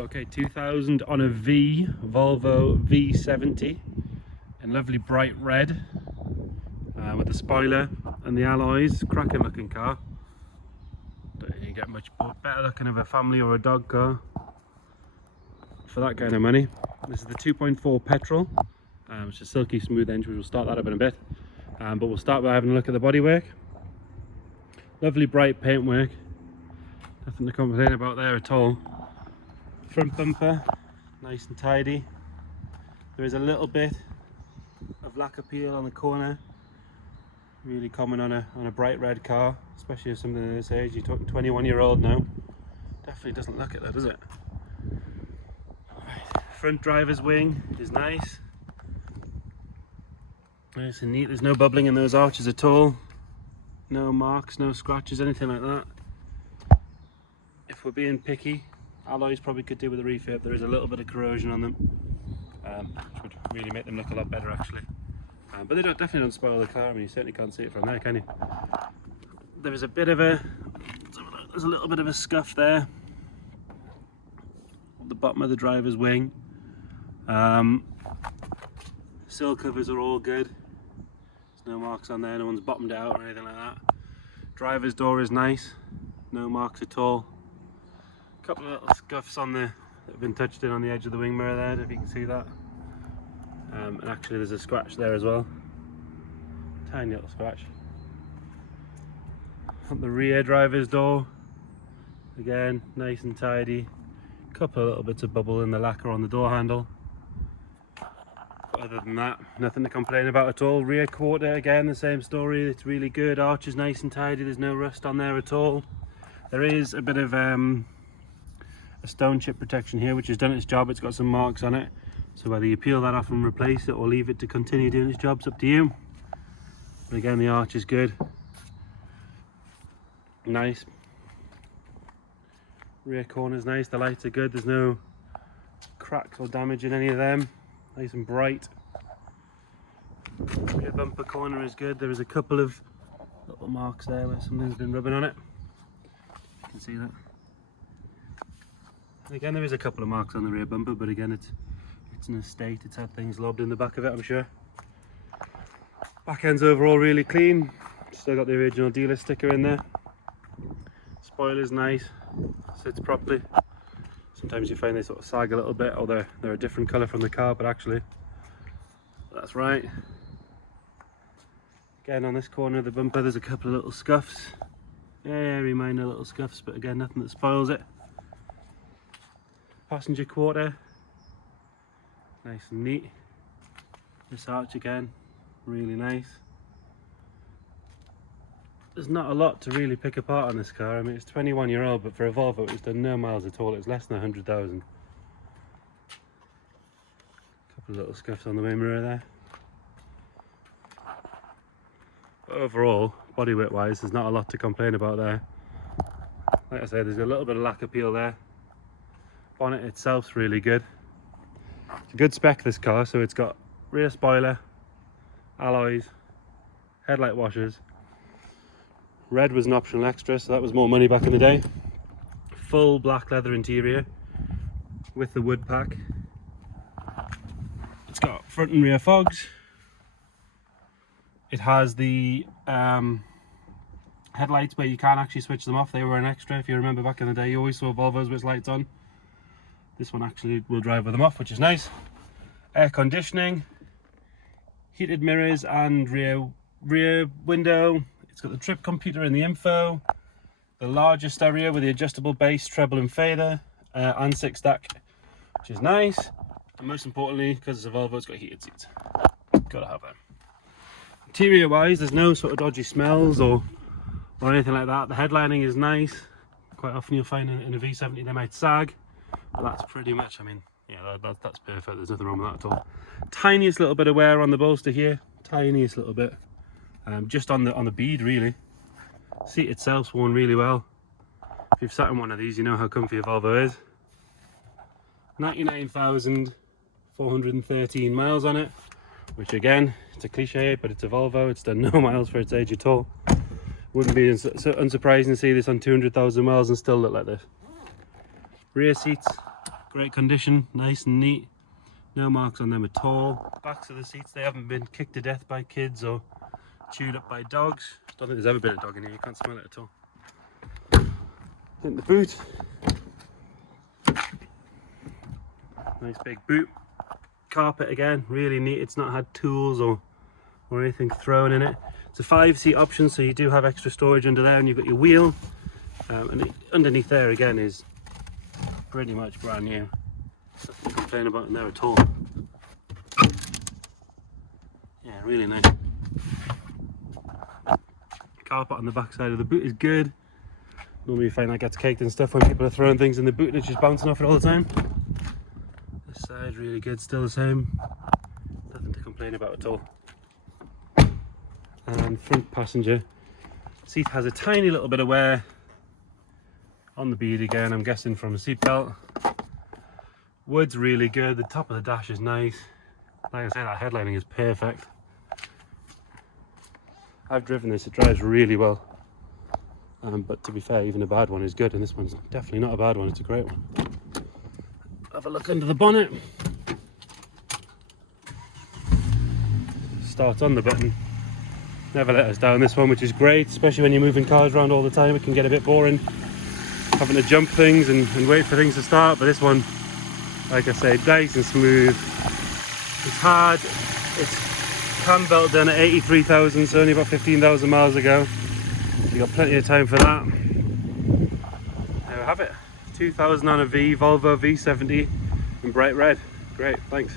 Okay, 2000 on a Volvo V70 in lovely bright red with the spoiler and the alloys. Cracking looking car. Don't think you get much better looking of a family or a dog car for that kind of money. This is the 2.4 petrol, which is silky smooth engine. We'll start that up in a bit, but we'll start by having a look at the bodywork. Lovely bright paintwork, nothing to complain about there at all. Front bumper, nice and tidy. There is a little bit of lacquer peel on the corner, really common on a bright red car, especially if something of this age. You're talking 21-year-old now. Definitely doesn't look it though, does it? Right. Front driver's wing is nice. Nice and neat. There's no bubbling in those arches at all. No marks, no scratches, anything like that. If we're being picky, alloys probably could do with a refurb. There is a little bit of corrosion on them, which would really make them look a lot better actually. But they definitely don't spoil the car. I mean, you certainly can't see it from there, can you? There is a bit of there's a little bit of a scuff there at the bottom of the driver's wing. Sill covers are all good. There's no marks on there, no one's bottomed it out or anything like that. Driver's door is nice, no marks at all. A couple of little scuffs on that have been touched in on the edge of the wing mirror there, if you can see that. And actually there's a scratch there as well. Tiny little scratch. On the rear driver's door, again, nice and tidy. Couple of little bits of bubble in the lacquer on the door handle. But other than that, nothing to complain about at all. Rear quarter, again, the same story. It's really good. Arch is nice and tidy. There's no rust on there at all. There is a bit of a stone chip protection here, which has done its job. It's got some marks on it, so whether you peel that off and replace it or leave it to continue doing its job, it's up to you. But again, the arch is good, nice. Rear corner's nice, the lights are good, there's no cracks or damage in any of them, nice and bright. Rear bumper corner is good. There is a couple of little marks there where something's been rubbing on it, you can see that. Again, there is a couple of marks on the rear bumper, but again, it's in a state, it's had things lobbed in the back of it, I'm sure. Back end's overall really clean. Still got the original dealer sticker in there. Spoiler's nice, sits properly. Sometimes you find they sort of sag a little bit, or they're a different colour from the car, but actually that's right. Again, on this corner of the bumper there's a couple of little scuffs. Very minor little scuffs, but again, nothing that spoils it. Passenger quarter, nice and neat. This arch again, really nice. There's not a lot to really pick apart on this car. I mean, it's 21-year-old, but for a Volvo it's done no miles at all. It's less than 100,000. Couple of little scuffs on the wing mirror there. But overall, bodywork wise, there's not a lot to complain about there. Like I said, there's a little bit of lacquer peel there. Bonnet itself's really good. It's a good spec, this car. So it's got rear spoiler, alloys, headlight washers. Red was an optional extra, so that was more money back in the day. Full black leather interior with the wood pack. It's got front and rear fogs. It has the headlights where you can't actually switch them off. They were an extra. If you remember back in the day, you always saw Volvos with lights on. This one actually will drive with them off, which is nice. Air conditioning, heated mirrors and rear window. It's got the trip computer in the info, the larger stereo with the adjustable bass, treble and fader, and 6-stack, which is nice. And most importantly, because it's a Volvo, it's got heated seats. Gotta have that. Interior wise, there's no sort of dodgy smells or anything like that. The headlining is nice. Quite often you'll find in a V70 they might sag. But that's pretty much, I mean, yeah, that's perfect. There's nothing wrong with that at all. Tiniest little bit of wear on the bolster here, tiniest little bit, just on the bead really. Seat itself's worn really well. If you've sat in one of these, you know how comfy a Volvo is. 99,413 miles on it, which again, it's a cliche, but it's a Volvo. It's done no miles for its age at all. Wouldn't be unsurprising to see this on 200,000 miles and still look like this. Rear seats, great condition, nice and neat. No marks on them at all. Backs of the seats, they haven't been kicked to death by kids or chewed up by dogs. Don't think there's ever been a dog in here, you can't smell it at all. In the boot. Nice big boot. Carpet again, really neat. It's not had tools or anything thrown in it. It's a 5-seat option, so you do have extra storage under there, and you've got your wheel. Underneath there again is pretty much brand new. Nothing to complain about in there at all. Yeah, really nice. Carpet on the back side of the boot is good. Normally you find that gets caked and stuff when people are throwing things in the boot and it's just bouncing off it all the time. This side really good, still the same. Nothing to complain about at all. And front passenger seat has a tiny little bit of wear on the bead again, I'm guessing from a seat belt. Wood's really good, the top of the dash is nice. Like I say, that headlining is perfect. I've driven this, it drives really well. But to be fair, even a bad one is good, and this one's definitely not a bad one, it's a great one. Have a look under the bonnet. Start on the button. Never let us down, this one, which is great, especially when you're moving cars around all the time. It can get a bit boring having to jump things and wait for things to start, but this one, like I say, nice and smooth. It's hard. It's cam belt done at 83,000, so only about 15,000 miles ago. You got plenty of time for that. There we have it. 2000 on a Volvo V70 in bright red. Great, thanks.